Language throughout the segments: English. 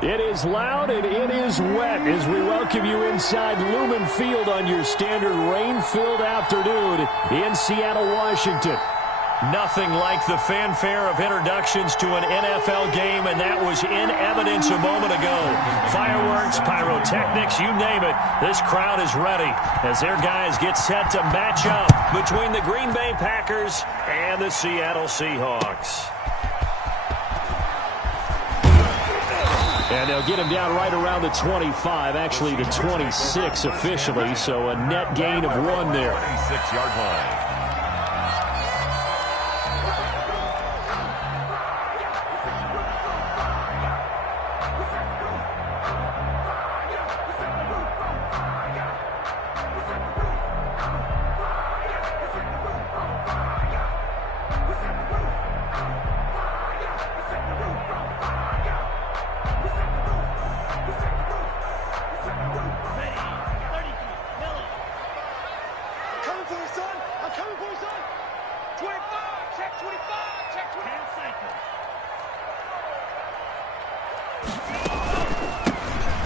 It is loud and it is wet as we welcome you inside Lumen Field on your standard rain-filled afternoon in Seattle, Washington. Nothing like the fanfare of introductions to an NFL game, and that was in evidence a moment ago. Fireworks, pyrotechnics, you name it. This crowd is ready as their guys get set to match up between the Green Bay Packers and the Seattle Seahawks. And they'll get him down right around the 25, actually the 26 officially, so a net gain of 1 there. 26-yard line.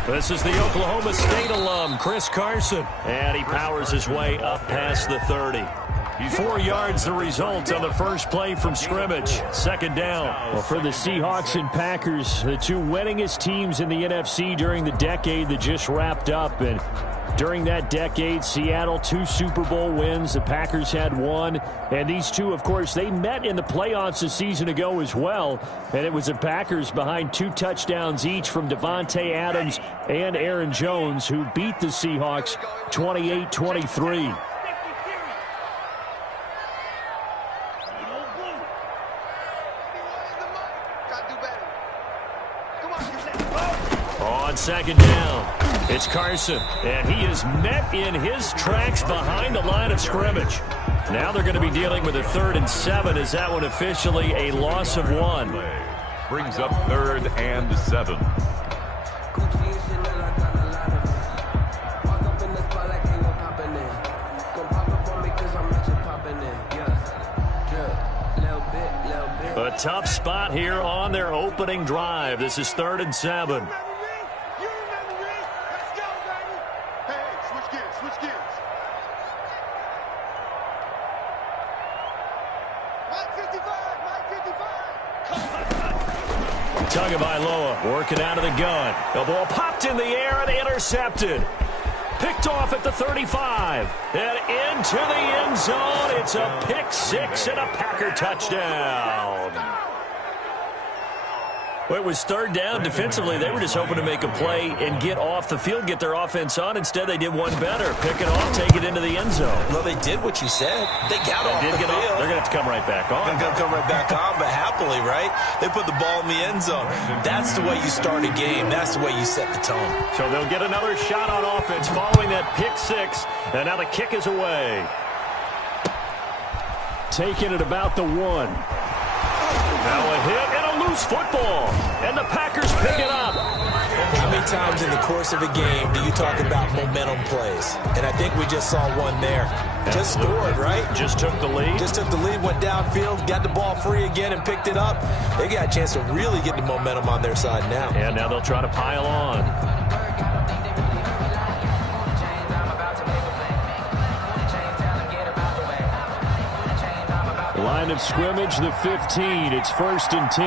This is the Oklahoma State alum, Chris Carson, and he powers his way up past the 30. 4 yards the result on the first play from scrimmage. Second down. Well, for the Seahawks and Packers, the two winningest teams in the NFC during the decade that just wrapped up. And during that decade, Seattle, 2 Super Bowl wins. The Packers had 1. And these two, of course, they met in the playoffs a season ago as well. And it was the Packers behind 2 touchdowns each from Devontae Adams and Aaron Jones, who beat the Seahawks 28-23. On second down, it's Carson, and he is met in his tracks behind the line of scrimmage. Now they're going to be dealing with a 3rd and 7. Is that one officially a loss of 1? Brings up 3rd and 7. A tough spot here on their opening drive. This is 3rd and 7. Tagovailoa working out of the gun. The ball popped in the air and intercepted. Picked off at the 35. And into the end zone. It's a pick 6 and a Packer touchdown. Well, it was 3rd down. Defensively, they were just hoping to make a play and get off the field, get their offense on. Instead, they did one better. Pick it off, take it into the end zone. Well, they did what you said. They got off the field. They're going to have to come right back on. They're going to come right back on, but happily, right? They put the ball in the end zone. That's the way you start a game. That's the way you set the tone. So they'll get another shot on offense following that pick 6, and now the kick is away. Taking it about the 1. Now a hit and a loose football, and the Packers pick it up. How many times in the course of a game do you talk about momentum plays? And I think we just saw one there. Just scored, right? Just took the lead. Just took the lead, went downfield, got the ball free again and picked it up. They got a chance to really get the momentum on their side now. And now they'll try to pile on. Line of scrimmage, the 15. It's 1st and 10.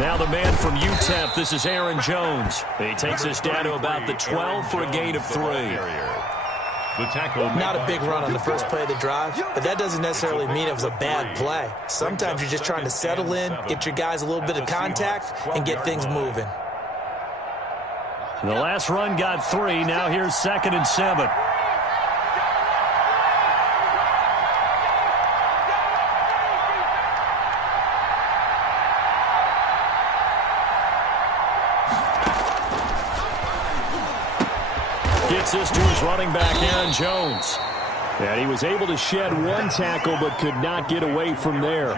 Now the man from UTEP, this is Aaron Jones. He takes us down to about the 12 for a gain of 3. Not a big run on the first play of the drive, but that doesn't necessarily mean it was a bad play. Sometimes you're just trying to settle in, get your guys a little bit of contact, and get things moving. The last run got 3. Now here's 2nd and 7. Gets this to his running back, Aaron Jones. And he was able to shed 1 tackle but could not get away from there.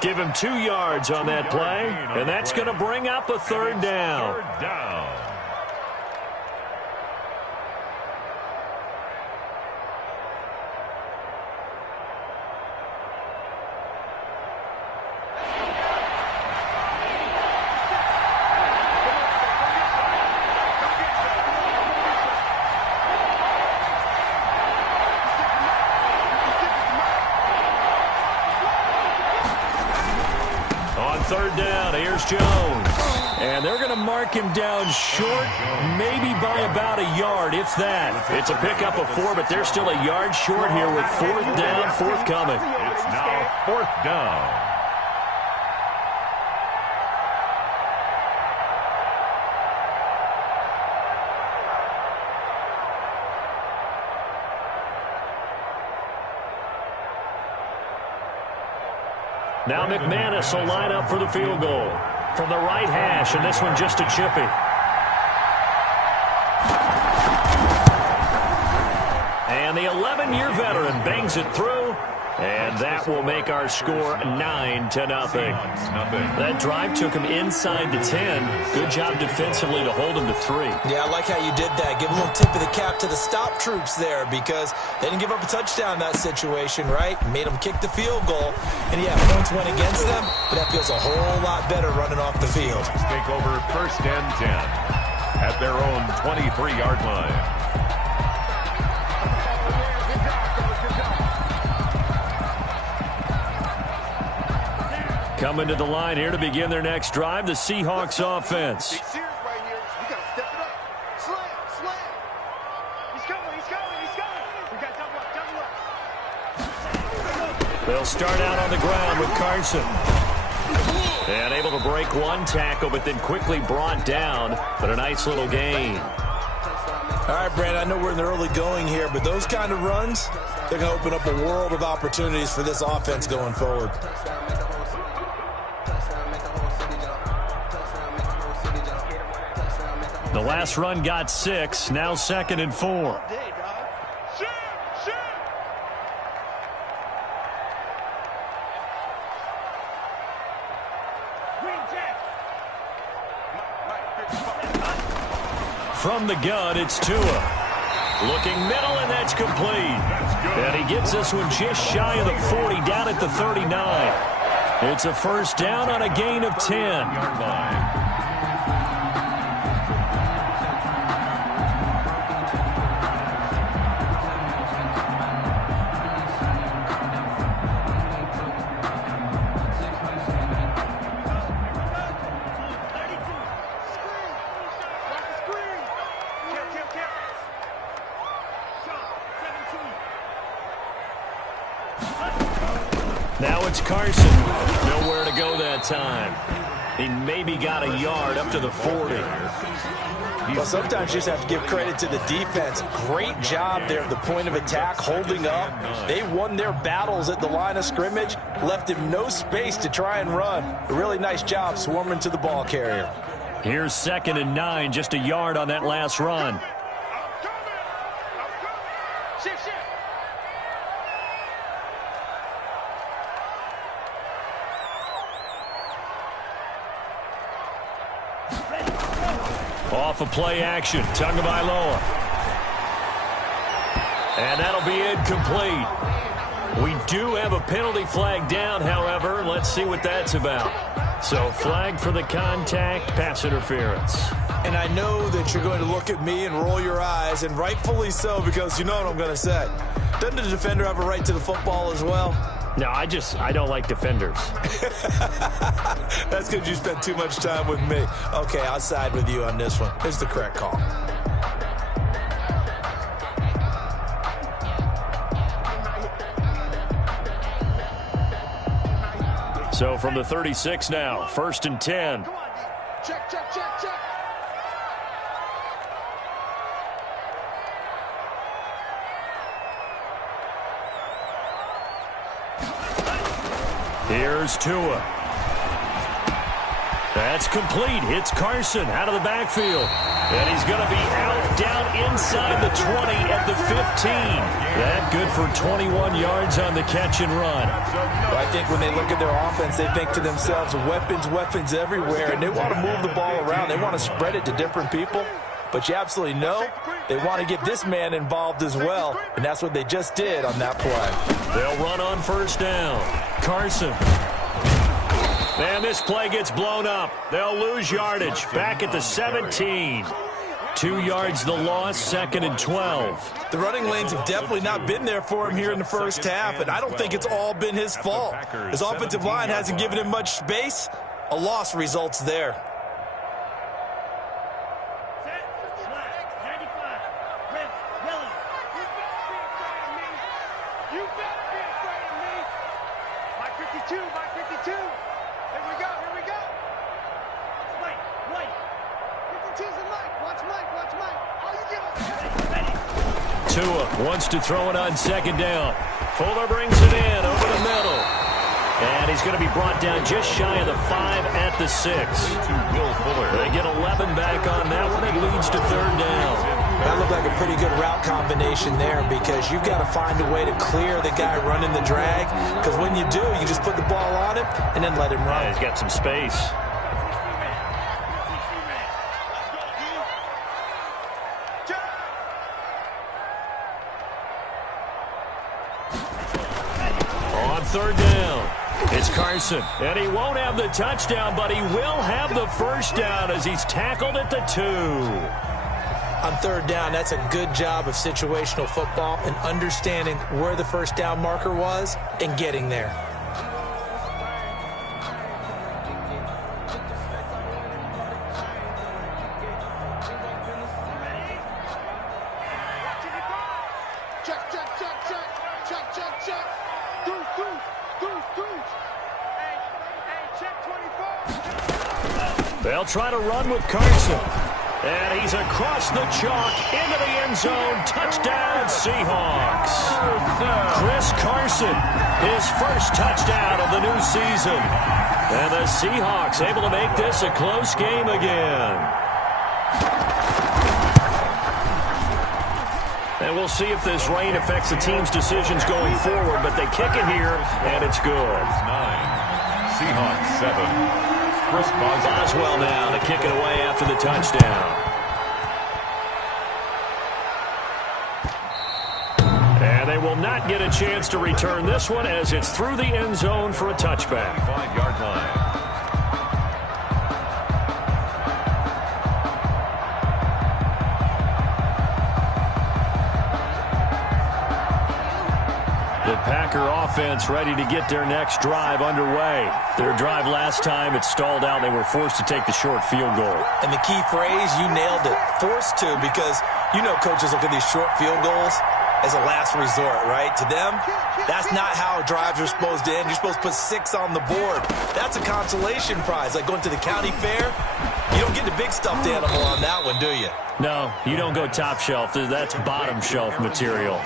Give him 2 yards on that play, and that's going to bring up a 3rd down. third down. Here's Jones. And they're going to mark him down short, maybe by about a yard, if that. It's a pickup of 4, but they're still a yard short here with fourth down forthcoming. It's now fourth down. Now McManus will line up for the field goal from the right hash, and this one just a chippy. And the 11-year veteran bangs it through, and that will make our score 9-0. That drive took him inside the 10. Good job defensively to hold him to 3. Yeah, I like how you did that. Give a little tip of the cap to the stop troops there because they didn't give up a touchdown in that situation, right? Made them kick the field goal. And, yeah, points went against them, but that feels a whole lot better running off the field. Take over first and 10 at their own 23-yard line. Coming to the line here to begin their next drive, the Seahawks offense. They'll start out on the ground with Carson. And able to break one tackle, but then quickly brought down. But a nice little gain. All right, Brad, I know we're in the early going here, but those kind of runs, they're going to open up a world of opportunities for this offense going forward. The last run got 6, now 2nd and 4. From the gun, it's Tua. Looking middle, and that's complete. And he gets this one just shy of the 40, down at the 39. It's a first down on a gain of 10. Now it's Carson. Nowhere to go that time. He maybe got a yard up to the 40. Well, sometimes you just have to give credit to the defense. Great job there at the point of attack, holding up. They won their battles at the line of scrimmage, left him no space to try and run. A really nice job swarming to the ball carrier. Here's 2nd and 9, just a yard on that last run. Off of play action, Tagovailoa. And that'll be incomplete. We do have a penalty flag down, however. Let's see what that's about. So flag for the contact, pass interference. And I know that you're going to look at me and roll your eyes, and rightfully so, because you know what I'm going to say. Doesn't the defender have a right to the football as well? No, I don't like defenders. That's because you spent too much time with me. Okay, I'll side with you on this one. It's the correct call. So from the 36 now, 1st and 10. Check, check, check, check. Here's Tua. That's complete. Hits Carson out of the backfield. And he's going to be out down inside the 20 at the 15. That good for 21 yards on the catch and run. Well, I think when they look at their offense, they think to themselves, weapons everywhere, and they want to move the ball around. They want to spread it to different people. But you absolutely know they want to get this man involved as well, and that's what they just did on that play. They'll run on first down. Carson. And this play gets blown up. They'll lose yardage. Back at the 17. 2 yards the loss, 2nd and 12. The running lanes have definitely not been there for him here in the first half, and I don't think it's all been his fault. His offensive line hasn't given him much space. A loss results there. Tua wants to throw it on second down. Fuller brings it in over the middle. And he's going to be brought down just shy of the 5 at the 6. They get 11 back on that one. It leads to third down. That looked like a pretty good route combination there because you've got to find a way to clear the guy running the drag. Because when you do, you just put the ball on him and then let him run. Yeah, he's got some space. Third down. It's Carson. And he won't have the touchdown, but he will have the first down as he's tackled at the 2. On third down, that's a good job of situational football and understanding where the first down marker was and getting there. They'll try to run with Carson. And he's across the chalk into the end zone. Touchdown, Seahawks. Chris Carson, his first touchdown of the new season. And the Seahawks able to make this a close game again. And we'll see if this rain affects the team's decisions going forward, but they kick it here, and it's good. 9. Seahawks 7. Chris Boswell now to kick it away after the touchdown. And they will not get a chance to return this one as it's through the end zone for a touchback. 5-yard line. The Packer offense ready to get their next drive underway. Their drive last time, it stalled out. They were forced to take the short field goal. And the key phrase, you nailed it, forced to, because you know coaches look at these short field goals as a last resort, right? To them, that's not how drives are supposed to end. You're supposed to put 6 on the board. That's a consolation prize, like going to the county fair. You don't get the big stuffed animal on that one, do you? No, you don't go top shelf. That's bottom shelf material.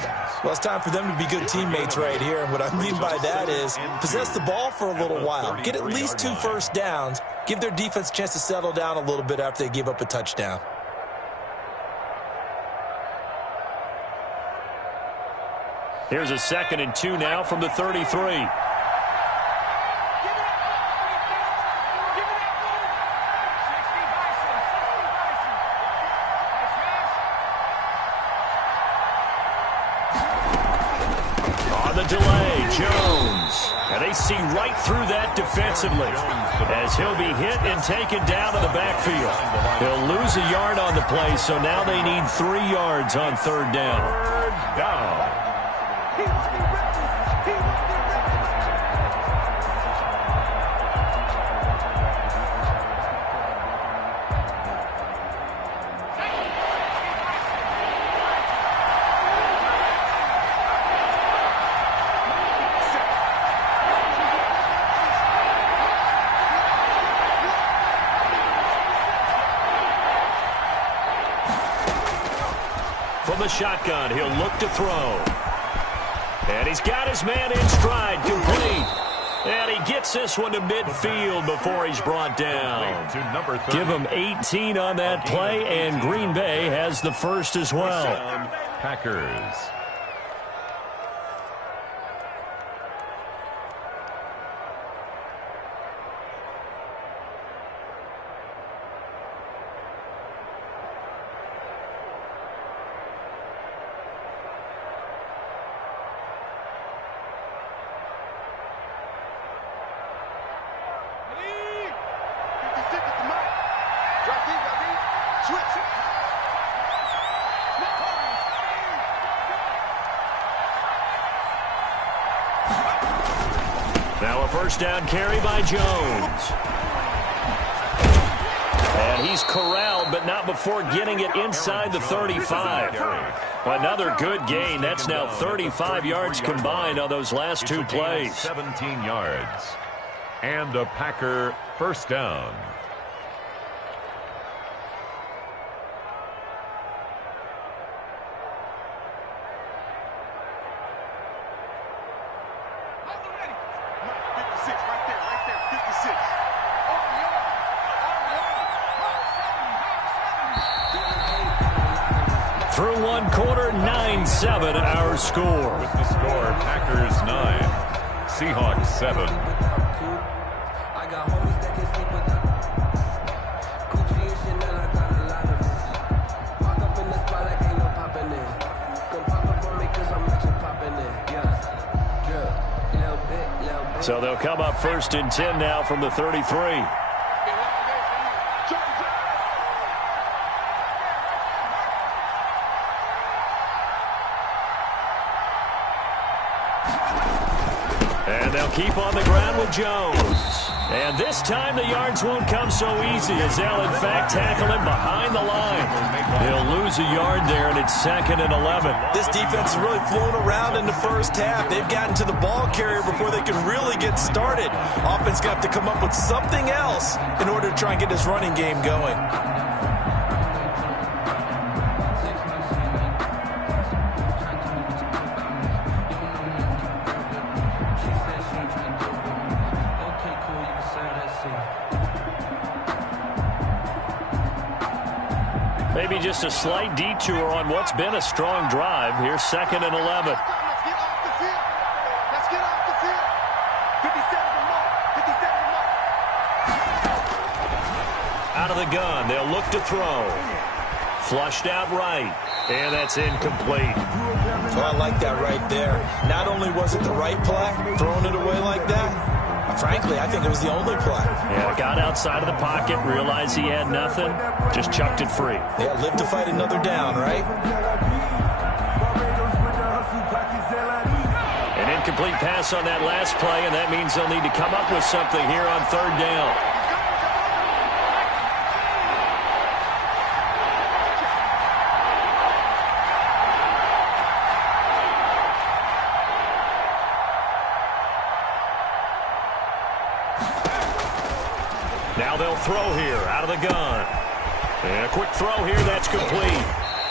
Well, it's time for them to be good teammates right here. And what I mean by that is possess the ball for a little while. Get at least 2 first downs. Give their defense a chance to settle down a little bit after they give up a touchdown. Here's a 2nd and 2 now from the 33. Delay, Jones. And they see right through that defensively as he'll be hit and taken down in the backfield. He'll lose a yard on the play, so now they need 3 yards on third down. Third down. From the shotgun, he'll look to throw. And he's got his man in stride, complete. And he gets this one to midfield before he's brought down. Give him 18 on that play, and Green Bay has the first as well. Packers. Now a first down carry by Jones. And he's corralled, but not before getting it inside the 35. Another good gain. That's now 35 yards combined on those last two plays. 17 yards. And a Packer first down. Through one quarter, 9-7 our score. With the score, Packers 9, Seahawks 7. So they'll come up 1st and 10 now from the 33. And they'll keep on the ground with Jones. And this time the yards won't come so easy as they'll in fact tackle him behind the line. He'll lose a yard there, and it's 2nd and 11. This defense is really flown around in the first half. They've gotten to the ball carrier before they can really get started. Offense going to have to come up with something else in order to try and get this running game going. Maybe just a slight detour on what's been a strong drive. Here's 2nd and 11. Let's get off the field. Let's get off the field. 57 to mark. 57 to mark. Out of the gun. They'll look to throw. Flushed out right. And that's incomplete. Oh, I like that right there. Not only was it the right play, throwing it away like that, frankly, I think it was the only play. Yeah, got outside of the pocket, realized he had nothing, just chucked it free. Yeah, live to fight another down, right? An incomplete pass on that last play, and that means they'll need to come up with something here on 3rd down. Now they'll throw here out of the gun. And a quick throw here, that's complete.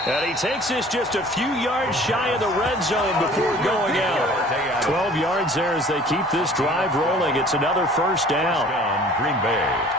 And he takes this just a few yards shy of the red zone before going out. 12 yards there as they keep this drive rolling. It's another first down. Green Bay.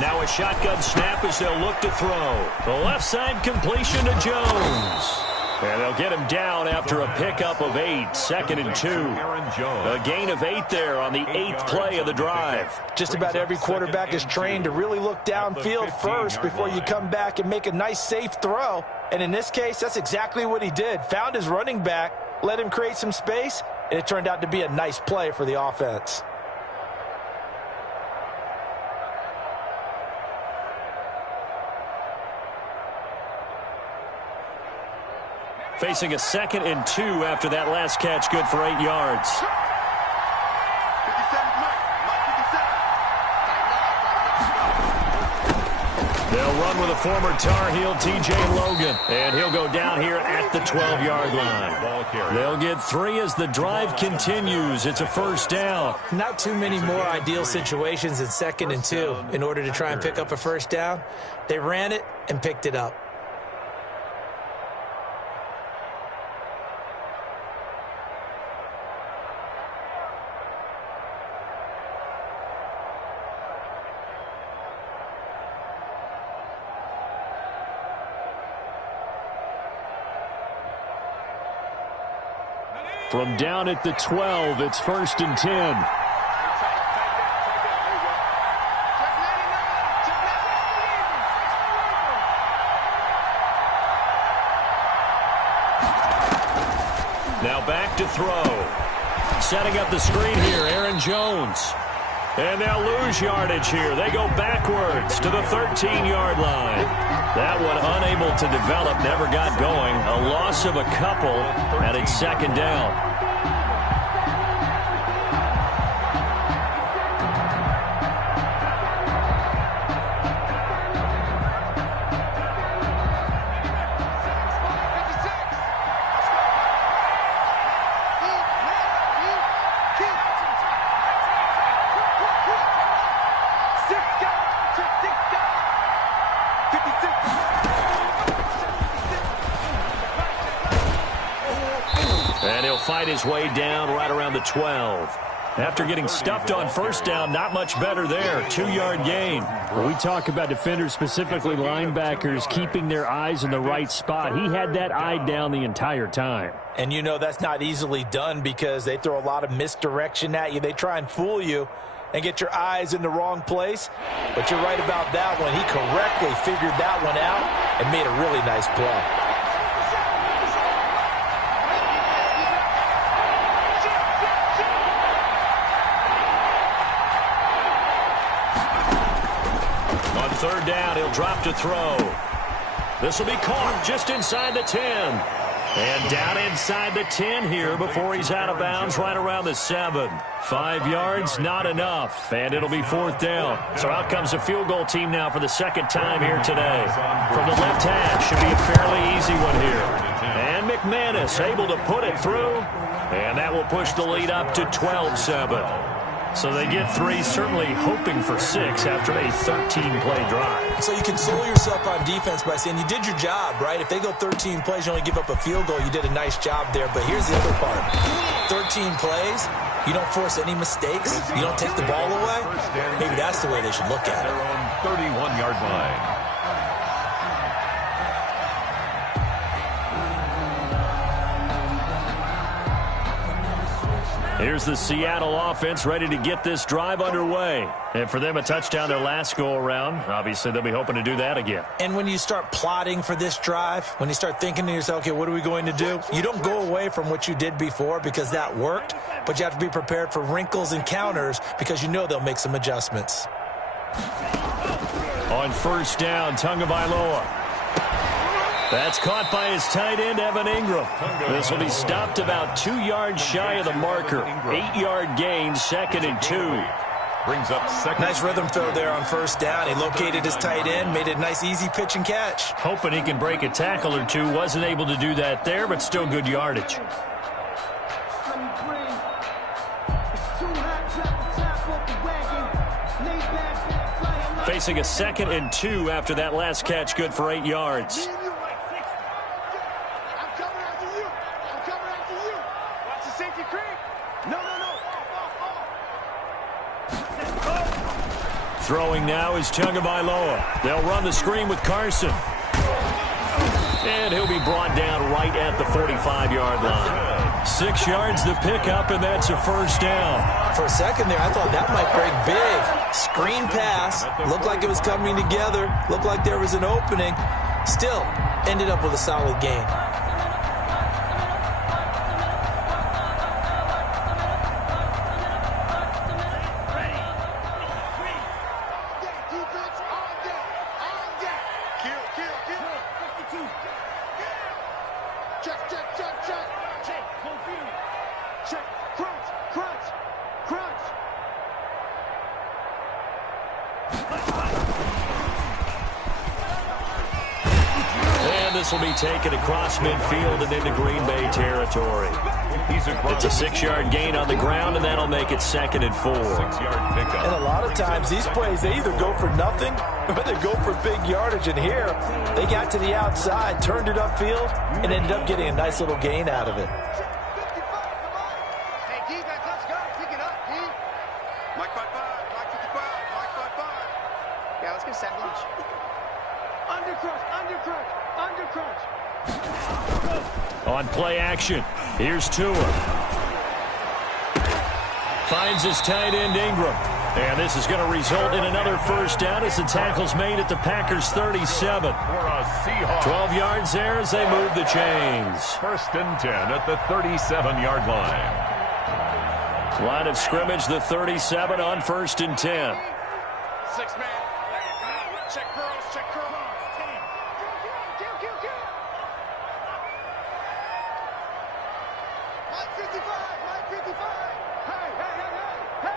Now a shotgun snap as they'll look to throw. The left side completion to Jones. And they'll get him down after a pickup of 8, 2nd and 2. A gain of 8 there on the 8th play of the drive. Just about every quarterback is trained to really look downfield first before you come back and make a nice, safe throw. And in this case, that's exactly what he did. Found his running back, let him create some space, and it turned out to be a nice play for the offense. Facing a 2nd and 2 after that last catch, good for 8 yards. They'll run with a former Tar Heel, T.J. Logan, and he'll go down here at the 12-yard line. They'll get 3 as the drive continues. It's a first down. Not too many more ideal situations in 2nd and 2 in order to try and pick up a first down. They ran it and picked it up. From down at the 12, it's 1st and 10. Now back to throw. Setting up the screen here, Aaron Jones. And they'll lose yardage here. They go backwards to the 13-yard line. That one unable to develop, never got going. A loss of a couple, and it's second down. And he'll fight his way down right around the 12. After getting stuffed on first down, not much better there. 2-yard gain. When we talk about defenders, specifically linebackers, keeping their eyes in the right spot, he had that eye down the entire time. And you know that's not easily done because they throw a lot of misdirection at you. They try and fool you and get your eyes in the wrong place. But you're right about that one. He correctly figured that one out and made a really nice play. Third down, he'll drop to throw. This will be caught just inside the 10. And down inside the 10 here before he's out of bounds right around the 7. 5 yards, not enough. And it'll be fourth down. So out comes a field goal team now for the second time here today. From the left hash, should be a fairly easy one here. And McManus able to put it through. And that will push the lead up to 12-7. So they get 3, certainly hoping for 6 after a 13-play drive. So you console yourself on defense by saying you did your job, right? If they go 13 plays, you only give up a field goal, you did a nice job there. But here's the other part. 13 plays, you don't force any mistakes, you don't take the ball away. Maybe that's the way they should look at it. Their own 31-yard line. Here's the Seattle offense ready to get this drive underway. And for them, a touchdown their last go-around. Obviously, they'll be hoping to do that again. And when you start plotting for this drive, when you start thinking to yourself, okay, what are we going to do? You don't go away from what you did before because that worked, but you have to be prepared for wrinkles and counters because you know they'll make some adjustments. On first down, Tagovailoa. That's caught by his tight end, Evan Ingram. This will be stopped about 2 yards shy of the marker. 8-yard gain, 2nd and 2. Brings up second. Nice rhythm throw there on first down. He located his tight end, made it a nice, easy pitch and catch. Hoping he can break a tackle or two. Wasn't able to do that there, but still good yardage. Facing a 2nd and 2 after that last catch, good for 8 yards. Throwing now is Tagovailoa. They'll run the screen with Carson. And he'll be brought down right at the 45-yard line. 6 yards the pickup, and that's a first down. For a second there, I thought that might break big. Screen pass. Looked like it was coming together. Looked like there was an opening. Still, ended up with a solid gain. This will be taken across midfield and into Green Bay territory. It's a 6-yard gain on the ground, and that'll make it 2nd and 4. 6-yard pickup. And a lot of times these plays, they either go for nothing or they go for big yardage. And here, they got to the outside, turned it upfield, and ended up getting a nice little gain out of it. Hey, defense, let's go. Pick it up, D. Mike 5-5, Mike 55, Mike 5-5. Yeah, let's get set lunch. Undercrunch. On play action, here's Tua. Finds his tight end Ingram. And this is going to result in another first down as the tackle's made at the Packers' 37. 12 yards there as they move the chains. First and 10 at the 37-yard line. Line of scrimmage, the 37 on first and 10. 6 man. Check girls, check girls. Mike 55, Mike 55. Hey, hey, hey, hey, hey.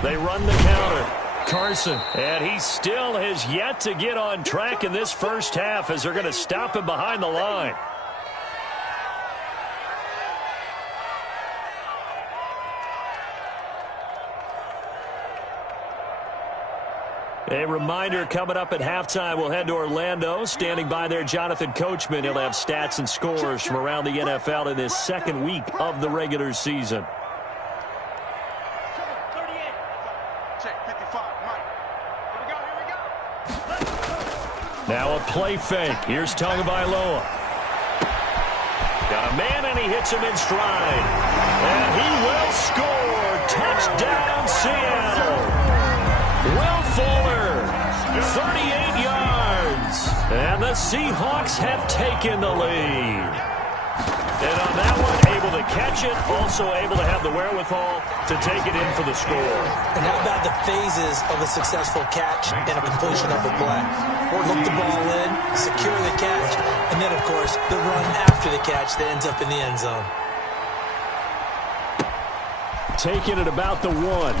22 They run the counter. Carson, and he still has yet to get on track in this first half as they're going to stop him behind the line. A reminder, coming up at halftime, we'll head to Orlando. Standing by there, Jonathan Coachman. He'll have stats and scores from around the NFL in this second week of the regular season. Now a play fake. Here's Tagovailoa. Got a man, and he hits him in stride. And he will score. Touchdown, Seattle. Will Fuller, 38 yards. And the Seahawks have taken the lead. And on that one, able to catch it, also able to have the wherewithal to take it in for the score. And how about the phases of a successful catch and a completion of a play? Look the ball in, secure the catch, and then, of course, the run after the catch that ends up in the end zone. Taking it about the 1.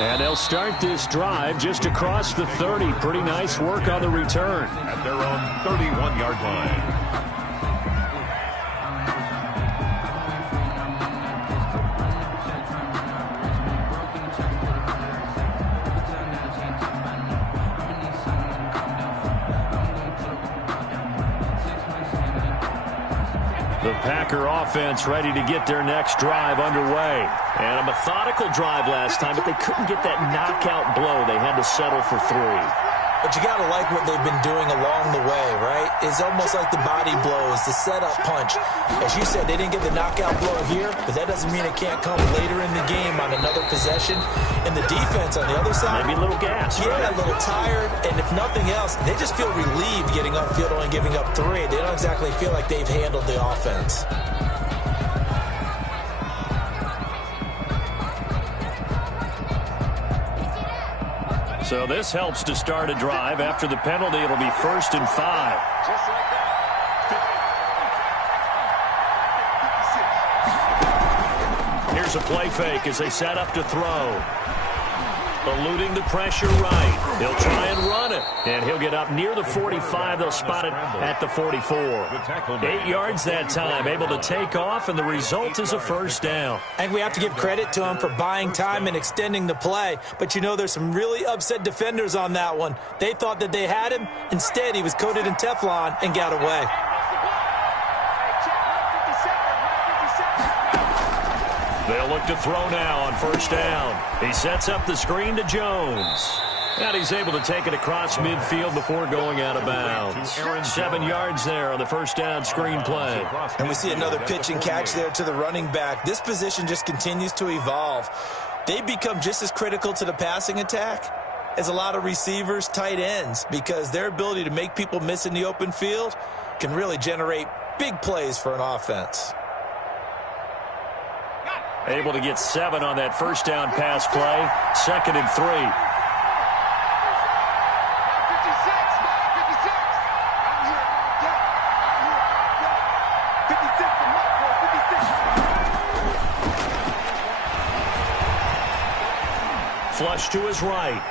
And they'll start this drive just across the 30. Pretty nice work on the return. At their own 31-yard line. The Packer offense ready to get their next drive underway. And a methodical drive last time, but they couldn't get that knockout blow. They had to settle for 3. But you got to like what they've been doing along the way, right? It's almost like the body blows, the setup punch. As you said, they didn't get the knockout blow here, but that doesn't mean it can't come later in the game on another possession. And the defense on the other side, maybe a little gas. Yeah, a little tired. And if nothing else, they just feel relieved getting upfield only giving up 3. They don't exactly feel like they've handled the offense. So this helps to start a drive. After the penalty, it'll be 1st and 5. Just like that. Here's a play fake as they set up to throw. Eluding the pressure right. He'll try and run it. And he'll get up near the 45. They'll spot it at the 44. 8 yards that time. Able to take off, and the result is a first down. I think we have to give credit to him for buying time and extending the play. But, you know, there's some really upset defenders on that one. They thought that they had him. Instead, he was coated in Teflon and got away. They'll look to throw now on first down. He sets up the screen to Jones. And he's able to take it across midfield before going out of bounds. 7 yards there on the first down screen play. And we see another pitch and catch there to the running back. This position just continues to evolve. They become just as critical to the passing attack as a lot of receivers, tight ends, because their ability to make people miss in the open field can really generate big plays for an offense. Able to get 7 on that first down pass play. 2nd and 3. Flush to his right.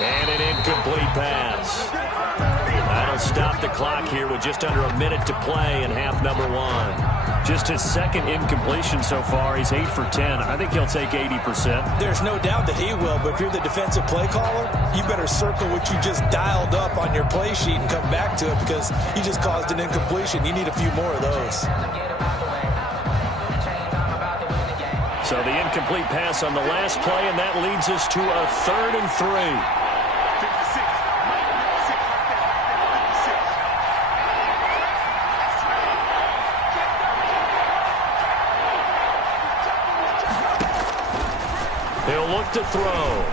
And an incomplete pass. That'll stop the clock here with just under a minute to play in half number 1. Just his 2nd incompletion so far. He's 8 for 10. I think he'll take 80%. There's no doubt that he will, but if you're the defensive play caller, you better circle what you just dialed up on your play sheet and come back to it, because you just caused an incompletion. You need a few more of those. So the incomplete pass on the last play, and that leads us to a 3rd and 3. He'll look to throw.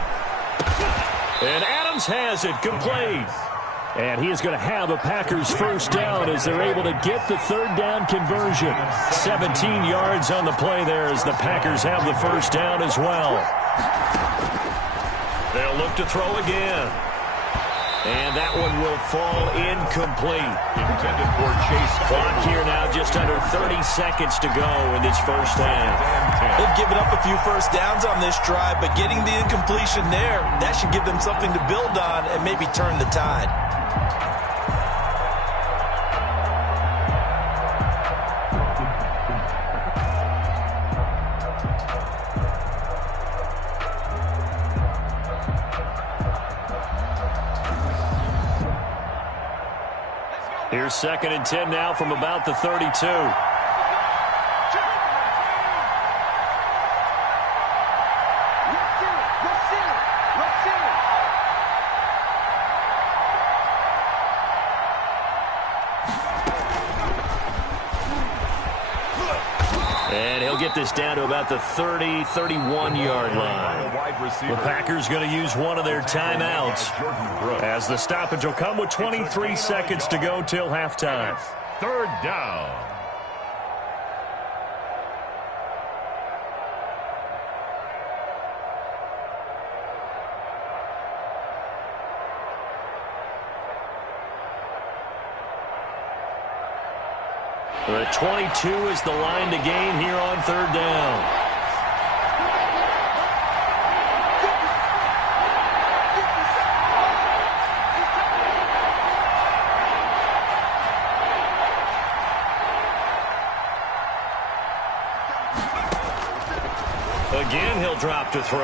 And Adams has it, complete. And he is going to have a Packers first down as they're able to get the third down conversion. 17 yards on the play there as the Packers have the first down as well. They'll look to throw again. And that one will fall incomplete. Intended for Chase. Clock here now, just under 30 seconds to go in this first half. They've given up a few first downs on this drive, but getting the incompletion there, that should give them something to build on and maybe turn the tide. Here's 2nd and 10 now from about the 32. And he'll get this down to about the 30, 31-yard line. The Packers going to use one of their timeouts as the stoppage will come with 23 seconds to go till halftime. 3rd down. The 22 is the line to gain here on 3rd down. Again, he'll drop to throw.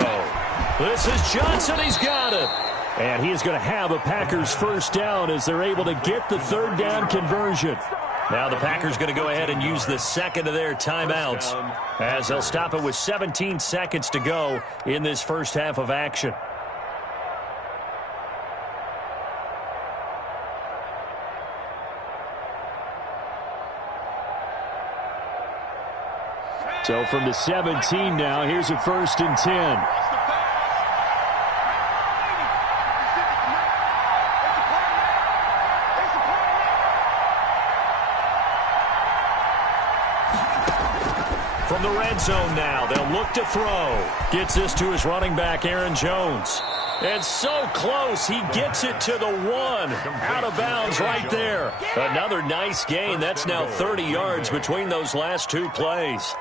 This is Johnson. He's got it. And he is going to have a Packers first down as they're able to get the third down conversion. Now the Packers going to go ahead and use the second of their timeouts as they'll stop it with 17 seconds to go in this first half of action. So from the 17 now, here's a 1st and 10. From the red zone now, they'll look to throw. Gets this to his running back, Aaron Jones. And so close, he gets it to the 1. Out of bounds right there. Another nice gain. That's now 30 yards between those last 2 plays.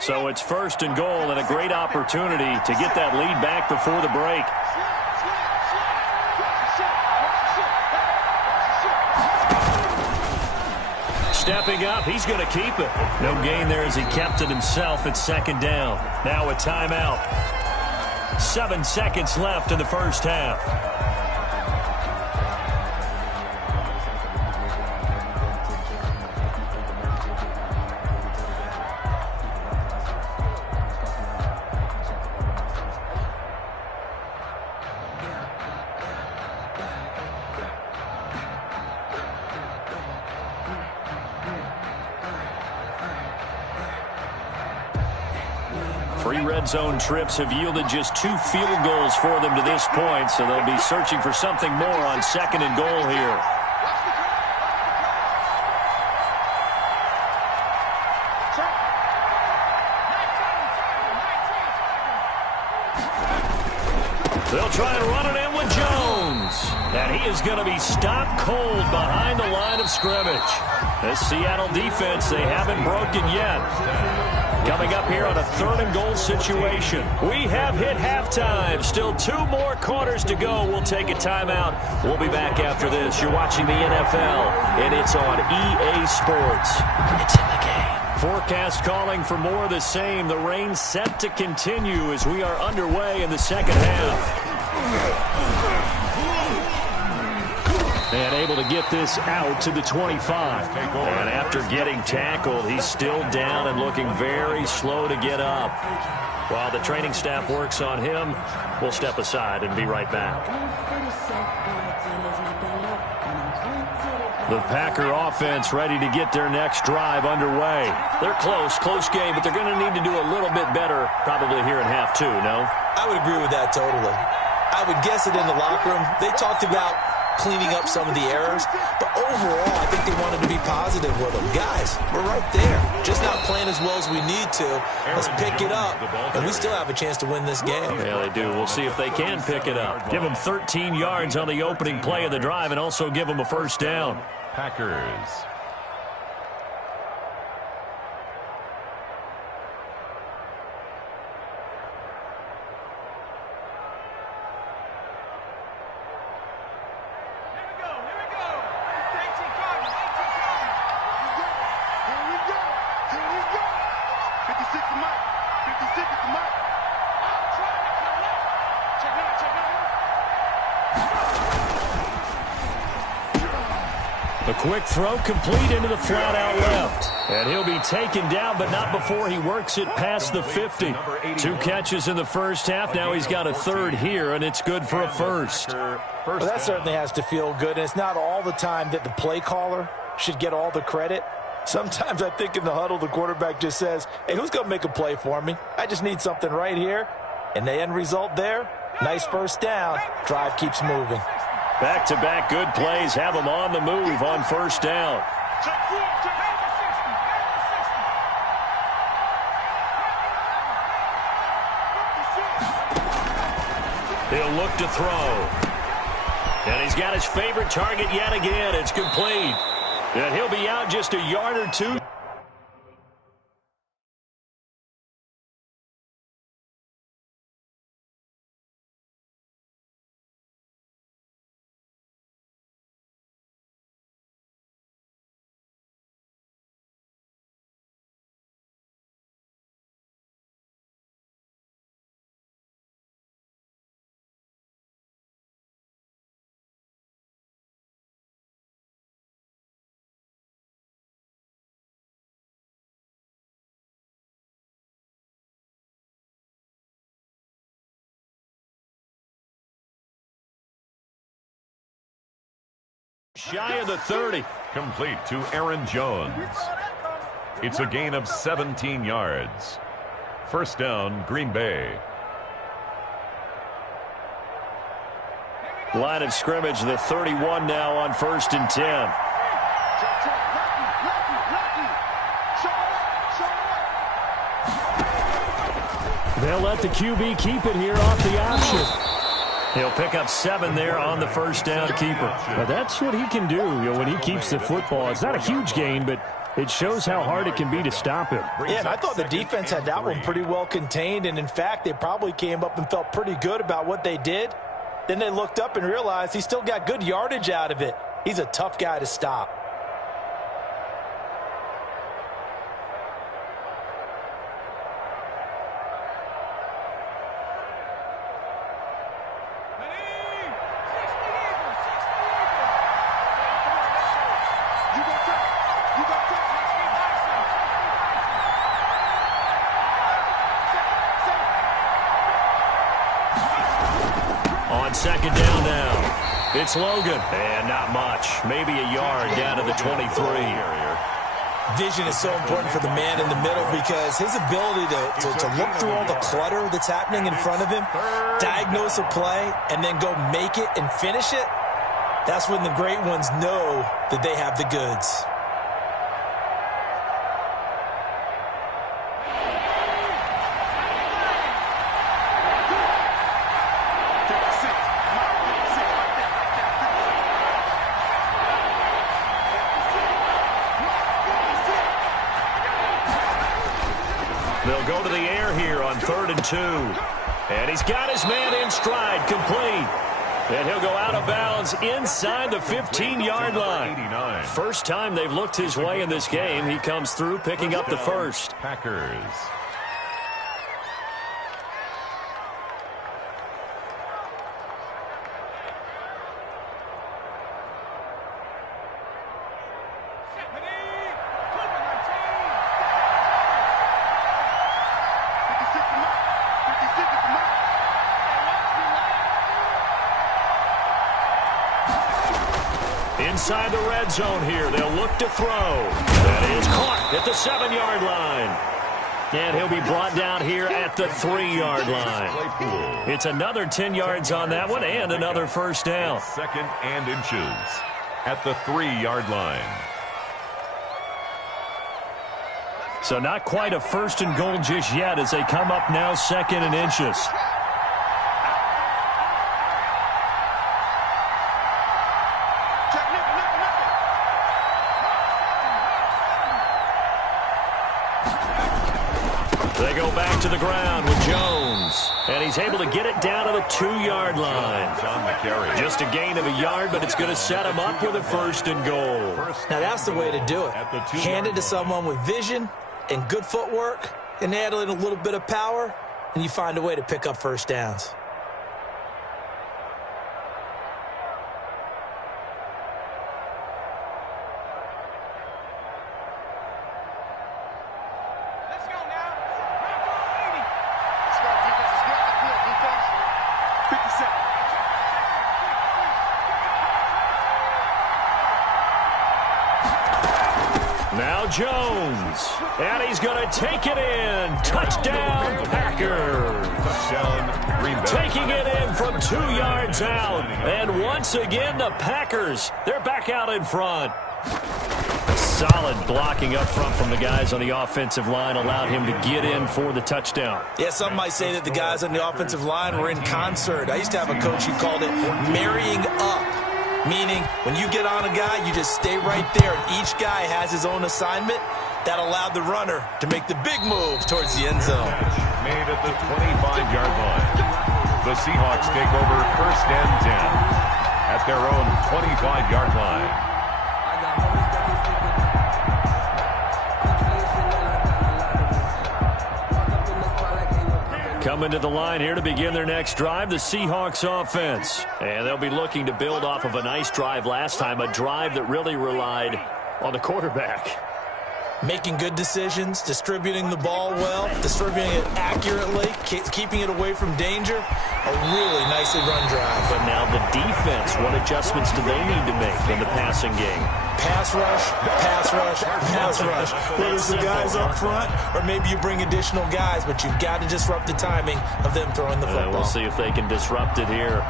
So it's 1st and goal and a great opportunity to get that lead back before the break. Stepping up, he's going to keep it. No gain there as he kept it himself at 2nd down. Now a timeout. 7 seconds left in the first half. Red zone trips have yielded just 2 field goals for them to this point, so they'll be searching for something more on 2nd and goal here. They'll try and run it in with Jones. And he is going to be stopped cold behind the line of scrimmage. This Seattle defense, they haven't broken yet. Coming up here on a 3rd and goal situation. We have hit halftime. Still 2 more quarters to go. We'll take a timeout. We'll be back after this. You're watching the NFL, and it's on EA Sports. It's in the game. Forecast calling for more of the same. The rain set to continue as we are underway in the second half. And able to get this out to the 25. And after getting tackled, he's still down and looking very slow to get up. While the training staff works on him, we'll step aside and be right back. The Packer offense ready to get their next drive underway. They're close game, but they're going to need to do a little bit better probably here in half two, no? I would agree with that totally. I would guess it in the locker room. They talked about cleaning up some of the errors, but overall, I think they wanted to be positive with them. Guys, we're right there. Just not playing as well as we need to. Let's pick it up, and we still have a chance to win this game. Yeah, they do. We'll see if they can pick it up. Give them 13 yards on the opening play of the drive and also give them a first down. Packers. The quick throw complete into the flat out left. And he'll be taken down, but not before he works it past the 50. 2 catches in the first half. Now he's got a third here, and it's good for a first. Well, that certainly has to feel good, and it's not all the time that the play caller should get all the credit. Sometimes I think in the huddle, the quarterback just says, hey, who's going to make a play for me? I just need something right here. And the end result there, nice first down. Drive keeps moving. Back-to-back good plays have them on the move on first down. He'll look to throw. And he's got his favorite target yet again. It's complete. And he'll be out just a yard or two. Shy of the 30. Complete to Aaron Jones. It's a gain of 17 yards. First down, Green Bay. Line of scrimmage, the 31 now on 1st and 10. They'll let the QB keep it here off the option. He'll pick up 7 there on the first down keeper. Well, that's what he can do, when he keeps the football. It's not a huge gain, but it shows how hard it can be to stop him. Yeah, and I thought the defense had that one pretty well contained, and in fact, they probably came up and felt pretty good about what they did. Then they looked up and realized he still got good yardage out of it. He's a tough guy to stop. Second down now. It's Logan. And not much. Maybe a yard down to the 23. Vision is so important for the man in the middle because his ability to look through all the clutter that's happening in front of him, diagnose a play, and then go make it and finish it, that's when the great ones know that they have the goods. They'll go to the air here on 3rd and 2. And he's got his man in stride, complete. And he'll go out of bounds inside the 15-yard line. First time they've looked his way in this game. He comes through picking up the first. Packers. inside the red zone here. They'll look to throw. That is caught at the 7-yard line. And he'll be brought down here at the 3-yard line. It's another 10 yards on that one and another first down. Second and inches at the 3-yard line. So not quite a first and goal just yet as they come up now second and inches. They go back to the ground with Jones. And he's able to get it down to the 2-yard line. Just a gain of a yard, but it's going to set him up with a first and goal. Now that's the way to do it. Hand it to someone with vision and good footwork and add in a little bit of power, and you find a way to pick up first downs. Now Jones, and he's going to take it in. Touchdown, Packers. Touchdown, Green Bay. Taking it in from 2 yards out. And once again, the Packers, they're back out in front. Solid blocking up front from the guys on the offensive line allowed him to get in for the touchdown. Yeah, some might say that the guys on the offensive line were in concert. I used to have a coach who called it marrying up. Meaning, when you get on a guy, you just stay right there, and each guy has his own assignment. That allowed the runner to make the big move towards the end zone. Made at the 25-yard line. The Seahawks take over first and 10 at their own 25-yard line. Coming to the line here to begin their next drive, the Seahawks offense. And they'll be looking to build off of a nice drive last time, a drive that really relied on the quarterback. Making good decisions, distributing the ball well, distributing it accurately, keeping it away from danger. A really nicely run drive. But now the defense, what adjustments do they need to make in the passing game? Pass rush, pass rush, pass rush. Whether it's the guys up front or maybe you bring additional guys, but you've got to disrupt the timing of them throwing the football. We'll see if they can disrupt it here.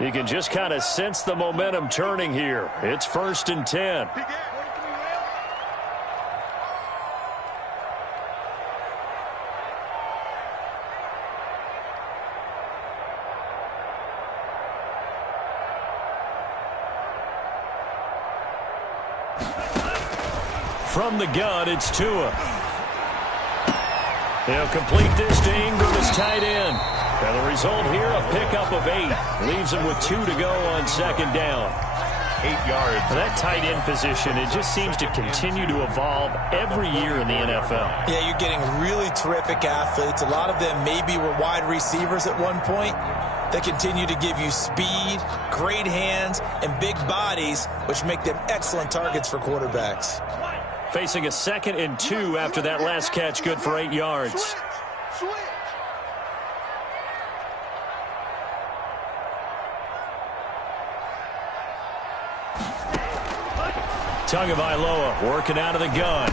You can just kind of sense the momentum turning here. It's first and 10. From the gun, it's Tua. He'll complete this to Ingram as tight end. And the result here, a pickup of 8. Leaves him with 2 to go on second down. 8 yards. That tight end position, it just seems to continue to evolve every year in the NFL. Yeah, you're getting really terrific athletes. A lot of them maybe were wide receivers at one point. They continue to give you speed, great hands, and big bodies, which make them excellent targets for quarterbacks. Facing a 2nd and 2 after that last catch, good for 8 yards. Tagovailoa working out of the gun.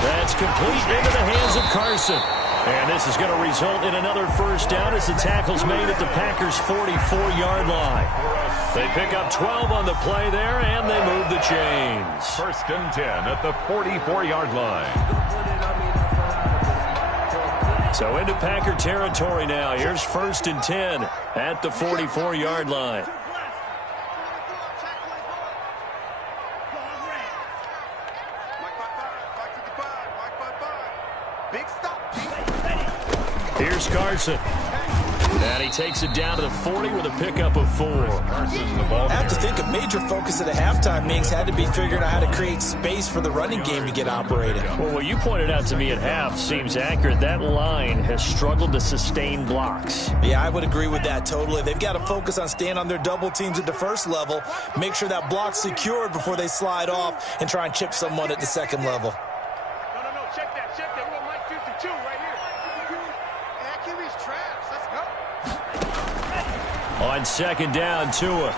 That's complete into the hands of Carson. And this is going to result in another first down as the tackle's made at the Packers' 44-yard line. They pick up 12 on the play there, and they move the chains. First and 10 at the 44-yard line. So into Packer territory now. Here's first and 10 at the 44-yard line. Here's Carson. And he takes it down to the 40 with a pickup of 4. I have to think a major focus at the halftime meetings had to be figuring out how to create space for the running game to get operated. Well, what you pointed out to me at half seems accurate. That line has struggled to sustain blocks. Yeah, I would agree with that totally. They've got to focus on staying on their double teams at the first level, make sure that block's secured before they slide off and try and chip someone at the second level. No, check that. We want Mike 52 right here. That QB's trash. Let's go. On second down, Tua.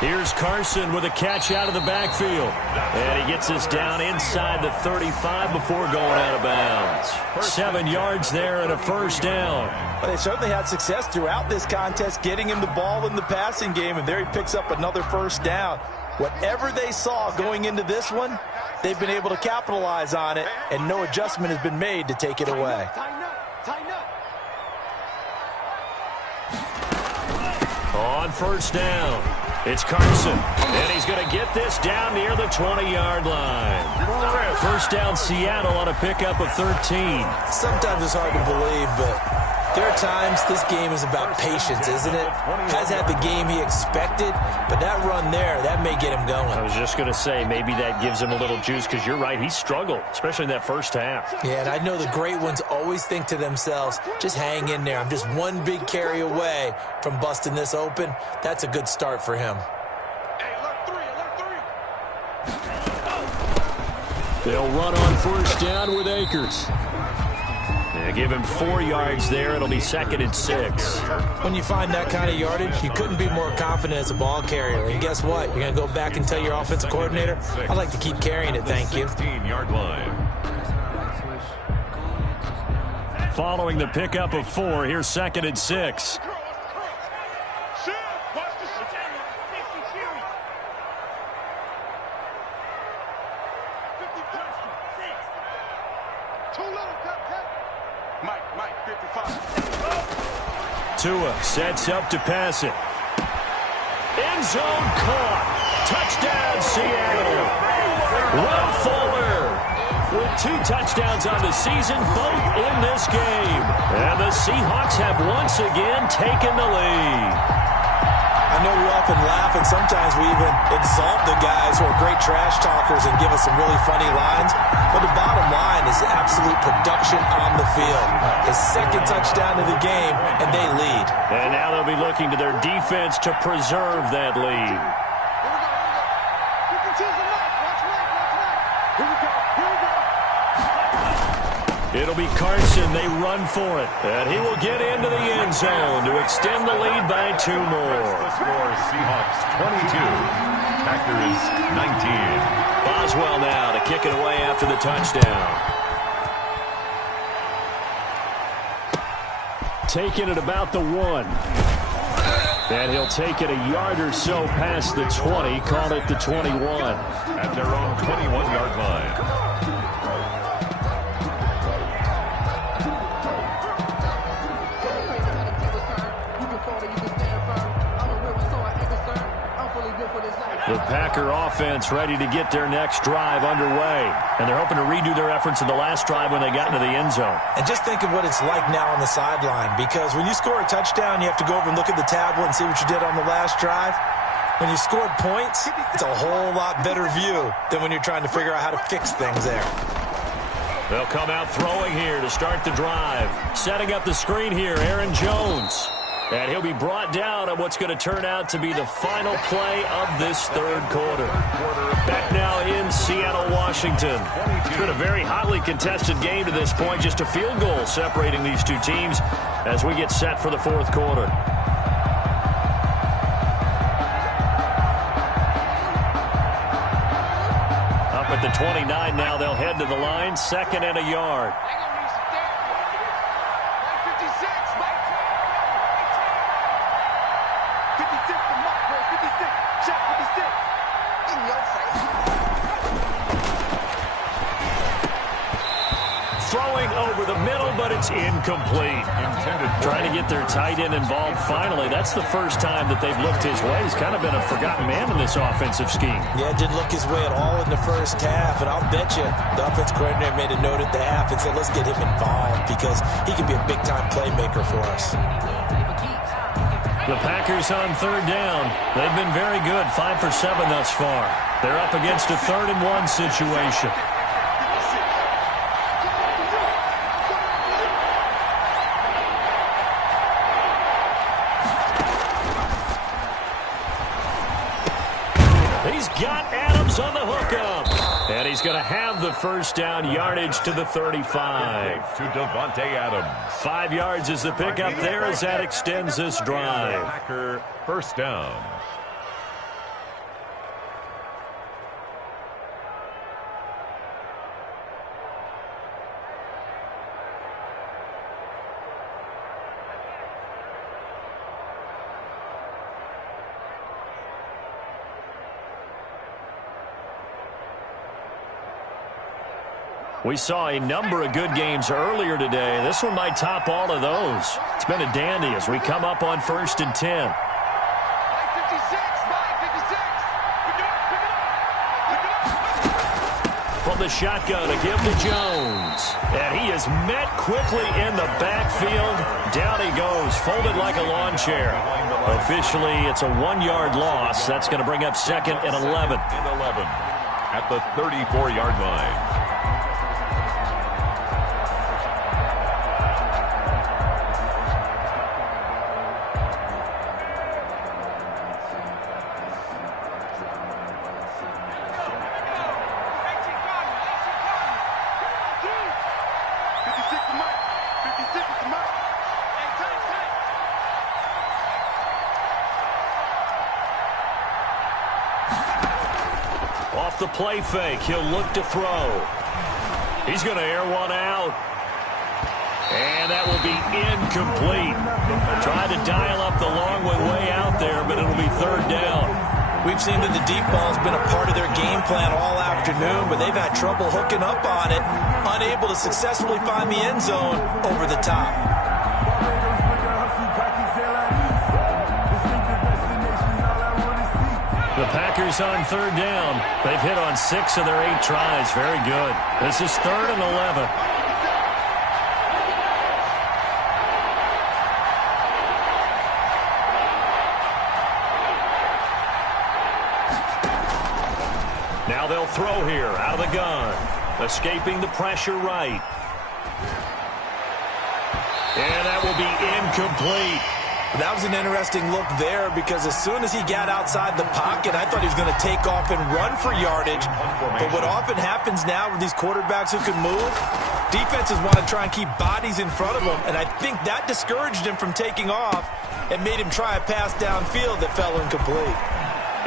Here's Carson with a catch out of the backfield. And he gets us down inside the 35 before going out of bounds. 7 yards there and a first down. Well, they certainly had success throughout this contest getting him the ball in the passing game, and there he picks up another first down. Whatever they saw going into this one, they've been able to capitalize on it, and no adjustment has been made to take it away. Tighten up. On first down, it's Carson, and he's going to get this down near the 20-yard line. First down, Seattle on a pickup of 13. Sometimes it's hard to believe, but there are times this game is about patience, isn't it? Has had the game he expected, but that run there, that may get him going. I was just going to say, maybe that gives him a little juice, because you're right, he struggled, especially in that first half. Yeah, and I know the great ones always think to themselves, just hang in there. I'm just one big carry away from busting this open. That's a good start for him. Hey, alert three. They'll run on first down with Akers. Give him 4 yards there. It'll be second and 6. When you find that kind of yardage, you couldn't be more confident as a ball carrier. And guess what? You're going to go back and tell your offensive coordinator, I'd like to keep carrying it, thank you. 16-yard line. Following the pickup of 4, here's second and 6. Mike, 55. Tua sets up to pass it. End zone caught. Touchdown, Seattle. Will Fuller with 2 touchdowns on the season, both in this game. And the Seahawks have once again taken the lead. I know we often laugh, and sometimes we even exalt the guys who are great trash talkers and give us some really funny lines. But the bottom line is absolute production on the field. His second touchdown of the game, and they lead. And now they'll be looking to their defense to preserve that lead. You can choose the Mike. Watch Mike. Here we go. It'll be Carson. They run for it. And he will get into the end zone to extend the lead by 2 more. The score, Seahawks 22, Packers 19. Boswell now to kick it away after the touchdown. Taking it about the 1. And he'll take it a yard or so past the 20, call it the 21. At their own 21-yard line. The Packer offense ready to get their next drive underway. And they're hoping to redo their efforts in the last drive when they got into the end zone. And just think of what it's like now on the sideline, because when you score a touchdown, you have to go over and look at the tablet and see what you did on the last drive. When you scored points, it's a whole lot better view than when you're trying to figure out how to fix things there. They'll come out throwing here to start the drive. Setting up the screen here, Aaron Jones. And he'll be brought down on what's going to turn out to be the final play of this third quarter. Back now in Seattle, Washington. It's been a very hotly contested game to this point. Just a field goal separating these two teams as we get set for the fourth quarter. Up at the 29 now, they'll head to the line. 2nd and a yard. Throwing over the middle, but it's incomplete. Trying to get their tight end involved finally. That's the first time that they've looked his way. He's kind of been a forgotten man in this offensive scheme. Yeah, didn't look his way at all in the first half, and I'll bet you the offense coordinator made a note at the half and said, let's get him involved because he can be a big-time playmaker for us. The Packers on third down. They've been very good, 5 for 7 thus far. They're up against a 3rd-and-1 situation. He's got Adams on the hookup. And he's going to have the first down, yardage to the 35. To Devontae Adams. 5 yards is the pickup there as that extends this drive. Packer first down. We saw a number of good games earlier today. This one might top all of those. It's been a dandy as we come up on 1st and 10. From the shotgun, a give to Jones. And he is met quickly in the backfield. Down he goes, folded like a lawn chair. Officially, it's a 1-yard loss. That's going to bring up 2nd and 11. At the 34-yard line. Off the play fake, he'll look to throw. He's going to air one out. And that will be incomplete. Tried to dial up the long one way out there, but it'll be 3rd down. We've seen that the deep ball's been a part of their game plan all afternoon, but they've had trouble hooking up on it, unable to successfully find the end zone over the top. The Packers on 3rd down. They've hit on 6 of their 8 tries. Very good. This is 3rd and 11. Now they'll throw here out of the gun. Escaping the pressure right. And that will be incomplete. That was an interesting look there because as soon as he got outside the pocket, I thought he was going to take off and run for yardage. But what often happens now with these quarterbacks who can move, defenses want to try and keep bodies in front of them, and I think that discouraged him from taking off and made him try a pass downfield that fell incomplete.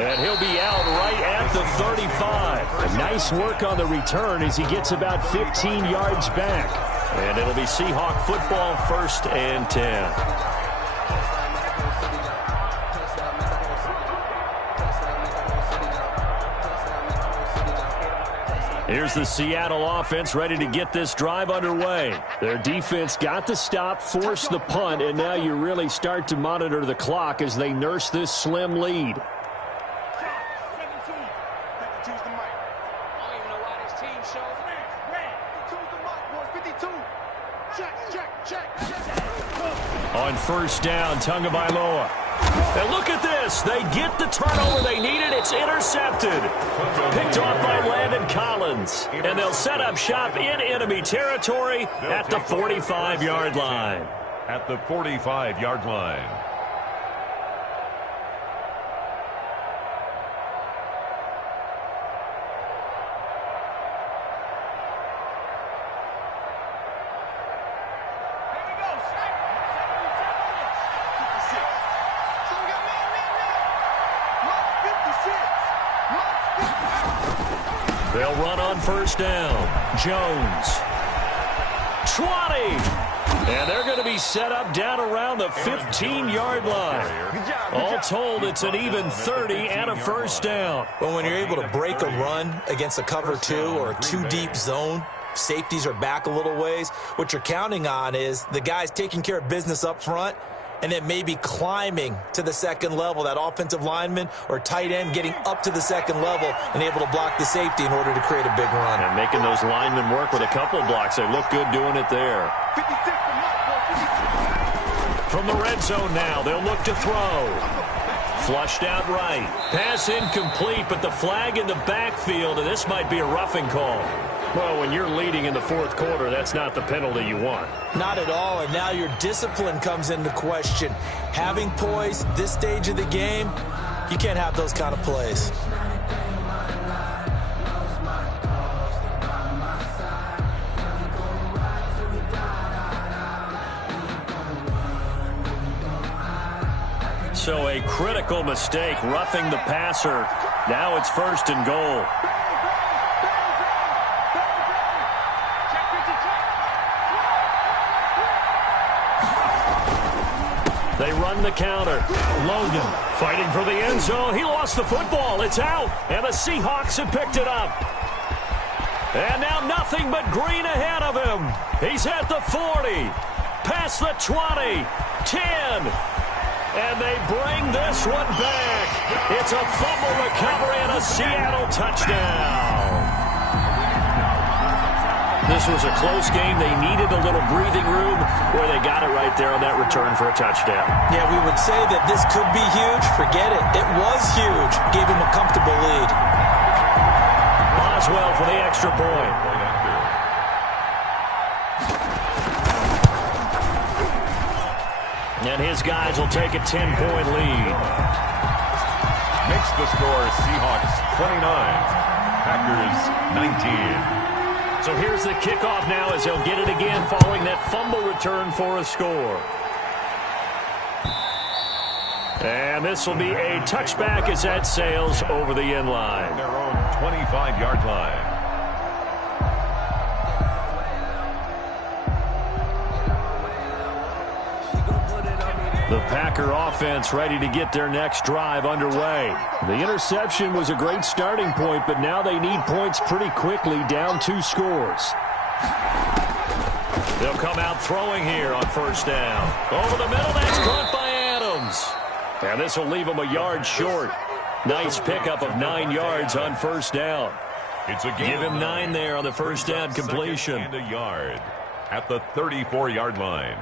And he'll be out right at the 35. A nice work on the return as he gets about 15 yards back. And it'll be Seahawk football, 1st and 10. Here's the Seattle offense ready to get this drive underway. Their defense got the stop, forced the punt, and now you really start to monitor the clock as they nurse this slim lead. On 1st down, Tagovailoa. And look at this. They get the turnover they needed. It's intercepted. Picked off by Landon Collins. And they'll set up shop in enemy territory at the 45-yard line. At the 45-yard line. They'll run on 1st down. Jones. 20. And they're going to be set up down around the 15-yard line. All told, it's an even 30 and a 1st down. Well, when you're able to break a run against a cover 2 or a 2-deep zone, Safeties are back a little ways. What you're counting on is the guys taking care of business up front and then maybe climbing to the second level, that offensive lineman or tight end getting up to the second level and able to block the safety in order to create a big run. And making those linemen work with a couple of blocks. They look good doing it there. From the red zone now, they'll look to throw. Flushed out right. Pass incomplete, but the flag in the backfield, and this might be a roughing call. Well, when you're leading in the fourth quarter, that's not the penalty you want. Not at all, and now your discipline comes into question. Having poise this stage of the game, you can't have those kind of plays. So a critical mistake, roughing the passer. Now it's 1st and goal. They run the counter. Logan fighting for the end zone. He lost the football. It's out. And the Seahawks have picked it up. And now nothing but green ahead of him. He's at the 40. Past the 20. 10. And they bring this one back. It's a fumble recovery and a Seattle touchdown. This was a close game. They needed a little breathing room where they got it right there on that return for a touchdown. Yeah, we would say that this could be huge. Forget it. It was huge. Gave him a comfortable lead. Boswell for the extra point. And his guys will take a 10-point lead. Makes the score Seahawks 29, Packers 19. So here's the kickoff now as they'll get it again following that fumble return for a score. And this will be a touchback as that sails over the end line. Their own 25-yard line. The Packer offense ready to get their next drive underway. The interception was a great starting point, but now they need points pretty quickly, down 2 scores. They'll come out throwing here on 1st down. Over the middle, that's caught by Adams. And this will leave them a yard short. Nice pickup of 9 yards on 1st down. It's a Give him 9 there on the 1st down completion. And a yard at the 34-yard line.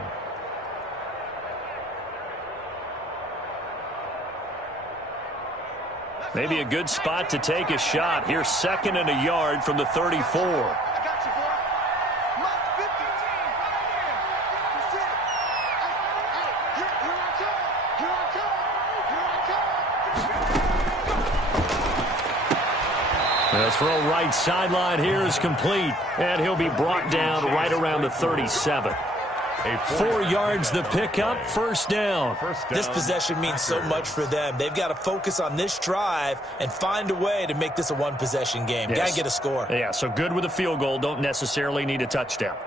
Maybe a good spot to take a shot. Here's 2nd and a yard from the 34. The throw right sideline here is complete, and he'll be brought down right around the 37. 4 yards the pickup, 1st down. This possession means so much for them. They've got to focus on this drive and find a way to make this a one-possession game. Yes. Got to get a score. Yeah, so good with a field goal. Don't necessarily need a touchdown.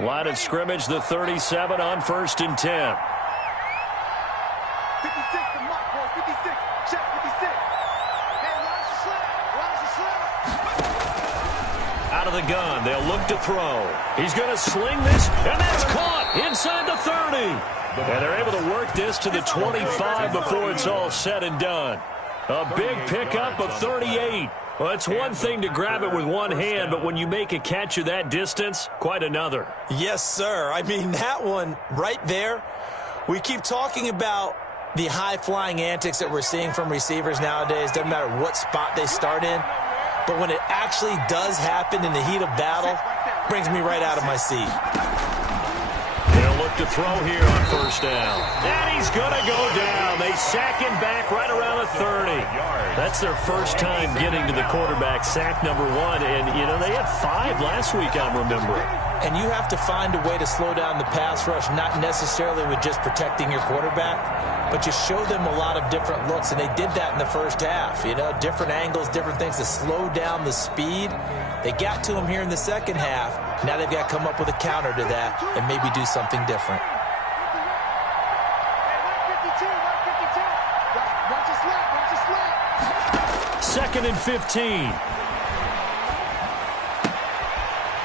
Line of scrimmage, the 37 on 1st and 10. 56, the mark, boy. 56. Check 56. Hey, rise the slap. Out of the gun, they'll look to throw. He's going to sling this, and that's caught inside the 30. And they're able to work this to the 25 before it's all said and done. A big pickup of 38. Well, it's one thing to grab it with one hand, but when you make a catch of that distance, quite another. Yes, sir. I mean, that one right there, we keep talking about the high-flying antics that we're seeing from receivers nowadays. Doesn't matter what spot they start in. But when it actually does happen in the heat of battle, brings me right out of my seat. They'll look to throw here on 1st down. And he's going to go down. They sack him back right around the 30. That's their first time getting to the quarterback, sack number 1. And, you know, they had 5 last week, I'm remembering. And you have to find a way to slow down the pass rush, not necessarily with just protecting your quarterback, but you show them a lot of different looks, and they did that in the first half. You know, different angles, different things to slow down the speed. They got to him here in the second half. Now they've got to come up with a counter to that and maybe do something different. Watch the slap. 2nd and 15.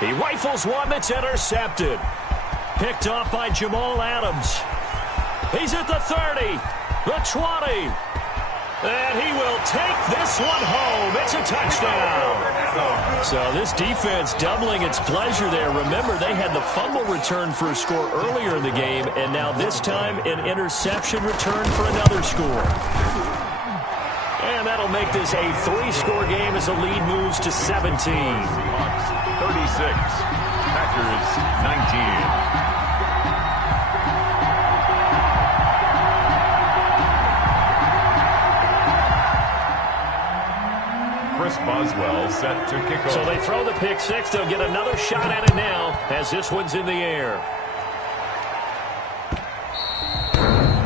He rifles one that's intercepted. Picked off by Jamal Adams. He's at the 30, the 20. And he will take this one home. It's a touchdown. So this defense doubling its pleasure there. Remember, they had the fumble return for a score earlier in the game, and now this time an interception return for another score. And that'll make this a 3-score game as the lead moves to 17. 36, Packers 19. Chris Boswell set to kick off. So they throw the pick six. They'll get another shot at it now as this one's in the air.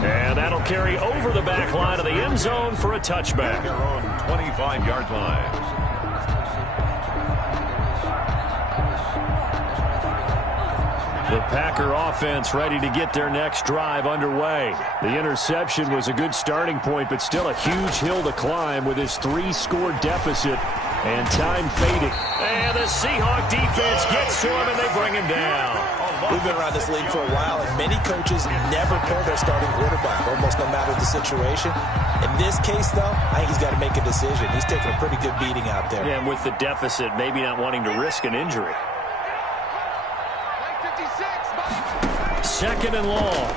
And that'll carry over the back line of the end zone for a touchback. Their own 25-yard line. The Packer offense ready to get their next drive underway. The interception was a good starting point, but still a huge hill to climb with his 3-score deficit and time fading. And the Seahawks defense gets to him, and they bring him down. We've been around this league for a while, and many coaches never pull their starting quarterback, almost no matter the situation. In this case, though, I think he's got to make a decision. He's taking a pretty good beating out there. Yeah, and with the deficit, maybe not wanting to risk an injury. Second and long.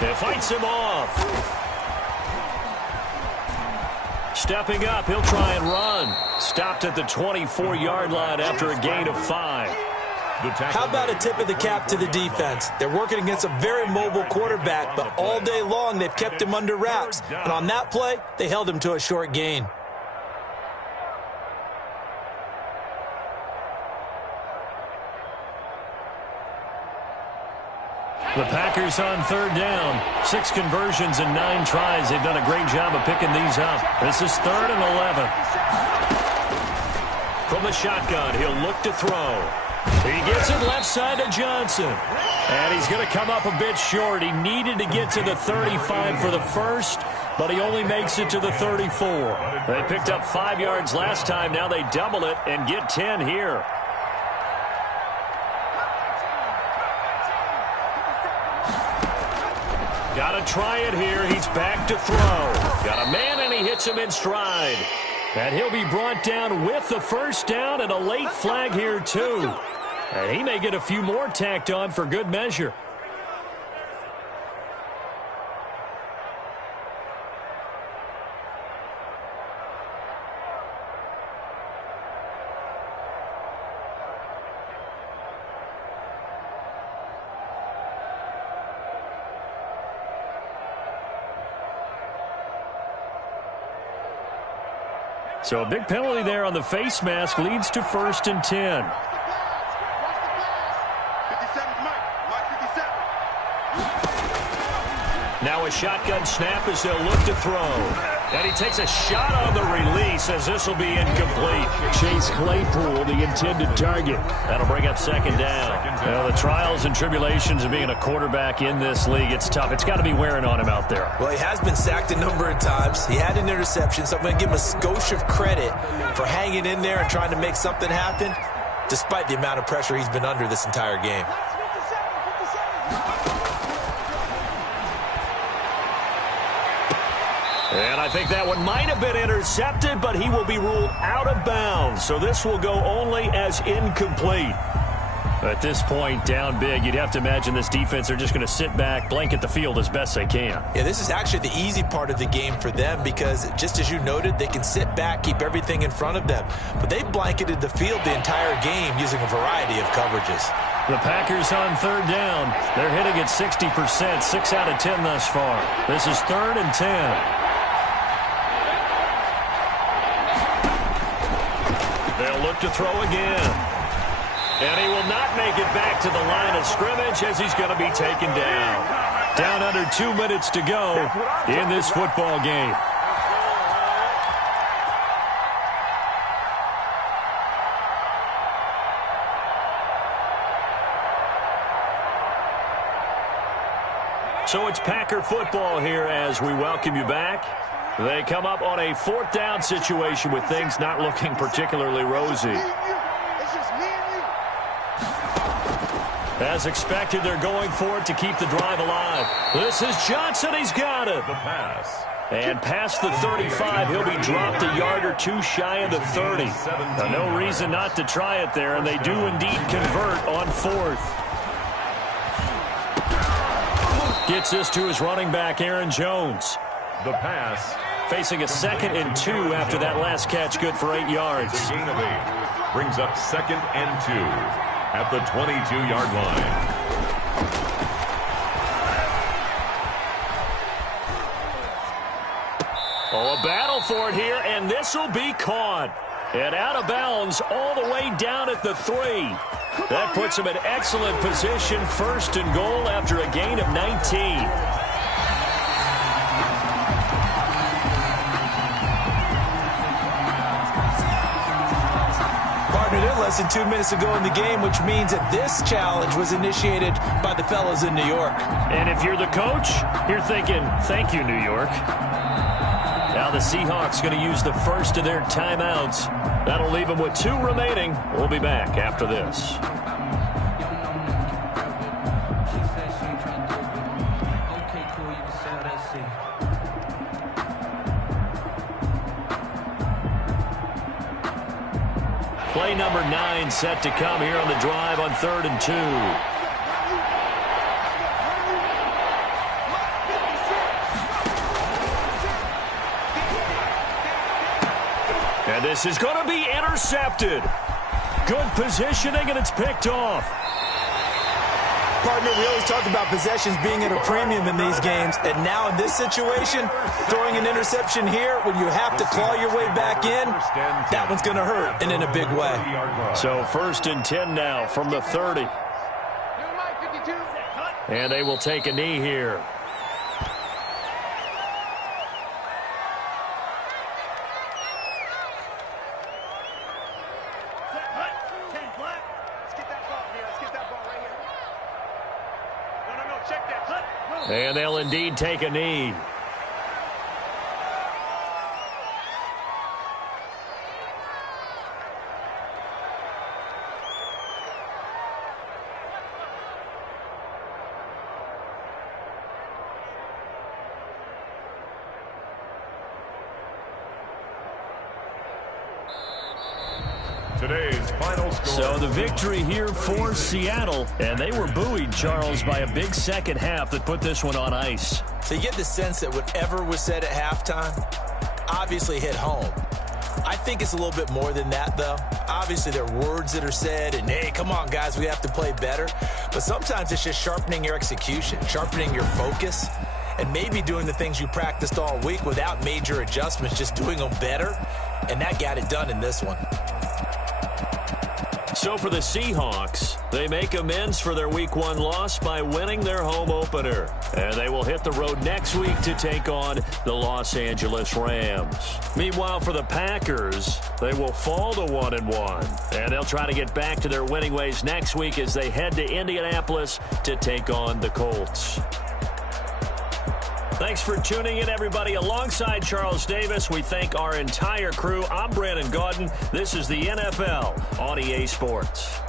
It fights him off. Stepping up, he'll try and run. Stopped at the 24-yard line after a gain of 5. How about a tip of the cap to the defense? They're working against a very mobile quarterback, but all day long they've kept him under wraps. And on that play, they held him to a short gain. The Packers on third down. 6 conversions and 9 tries. They've done a great job of picking these up. This is 3rd and 11. From the shotgun, he'll look to throw. He gets it left side to Johnson. And he's going to come up a bit short. He needed to get to the 35 for the first, but he only makes it to the 34. They picked up 5 yards last time. Now they double it and get 10 here. Got to try it here. He's back to throw. Got a man, and he hits him in stride. And he'll be brought down with the first down and a late flag here, too. And he may get a few more tacked on for good measure. So a big penalty there on the face mask leads to 1st and 10. Now a shotgun snap as they'll look to throw. And he takes a shot on the release as this will be incomplete. Chase Claypool, the intended target. That'll bring up 2nd down. Now, the trials and tribulations of being a quarterback in this league, it's tough. It's got to be wearing on him out there. Well, he has been sacked a number of times. He had an interception, so I'm going to give him a skosh of credit for hanging in there and trying to make something happen, despite the amount of pressure he's been under this entire game. And I think that one might have been intercepted, but he will be ruled out of bounds. So this will go only as incomplete. At this point, down big, you'd have to imagine this defense are just going to sit back, blanket the field as best they can. Yeah, this is actually the easy part of the game for them because, just as you noted, they can sit back, keep everything in front of them. But they've blanketed the field the entire game using a variety of coverages. The Packers on 3rd down. They're hitting at 60%, 6 out of 10 thus far. This is 3rd and 10. They'll look to throw again. And he will not make it back to the line of scrimmage as he's going to be taken down. Down under 2 minutes to go in this football game. So it's Packer football here as we welcome you back. They come up on a 4th down situation with things not looking particularly rosy. It's just me As expected, they're going for it to keep the drive alive. This is Johnson. He's got it. The pass. And past the 35, he'll be dropped a yard or two shy of the 30. Now, no reason not to try it there, and they do indeed convert on 4th. Gets this to his running back, Aaron Jones. The pass. Facing a 2nd and 2 after that last catch, good for 8 yards. The gain of 8 brings up 2nd and 2 at the 22-yard line. Oh, a battle for it here, and this will be caught. And out of bounds all the way down at the 3. That puts him in excellent position, 1st and goal after a gain of 19. Less than 2 minutes ago in the game, which means that this challenge was initiated by the fellas in New York. And if you're the coach, you're thinking, thank you, New York. Now the Seahawks going to use the first of their timeouts. That'll leave them with 2 remaining. We'll be back after this. Play number 9 set to come here on the drive on 3rd and 2. And this is going to be intercepted. Good positioning, and it's picked off. Partner, we always talk about possessions being at a premium in these games, and now in this situation, throwing an interception here when you have to claw your way back in, that one's going to hurt, and in a big way. So 1st and 10 now from the 30. And they will take a knee here. And they'll indeed take a knee. Today's final score. So the victory here for Seattle, and they were buoyed, Charles, by a big second half that put this one on ice. So you get the sense that whatever was said at halftime obviously hit home. I think it's a little bit more than that, though. Obviously, there are words that are said, and, hey, come on, guys, we have to play better. But sometimes it's just sharpening your execution, sharpening your focus, and maybe doing the things you practiced all week without major adjustments, just doing them better, and that got it done in this one. So for the Seahawks, they make amends for their Week 1 loss by winning their home opener. And they will hit the road next week to take on the Los Angeles Rams. Meanwhile, for the Packers, they will fall to 1-1. And they'll try to get back to their winning ways next week as they head to Indianapolis to take on the Colts. Thanks for tuning in, everybody. Alongside Charles Davis, we thank our entire crew. I'm Brandon Gaudin. This is the NFL on EA Sports.